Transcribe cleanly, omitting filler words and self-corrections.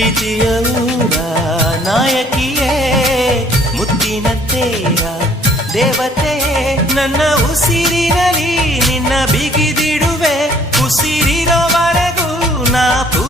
ಪ್ರೀತಿಯ ಊರ ನಾಯಕಿಯೇ ಮುತ್ತಿನ ತೇರ ದೇವತೆ ನನ್ನ ಉಸಿರಿನಲ್ಲಿ ನಿನ್ನ ಬಿಗಿದಿಡುವೆ ಉಸಿರಿ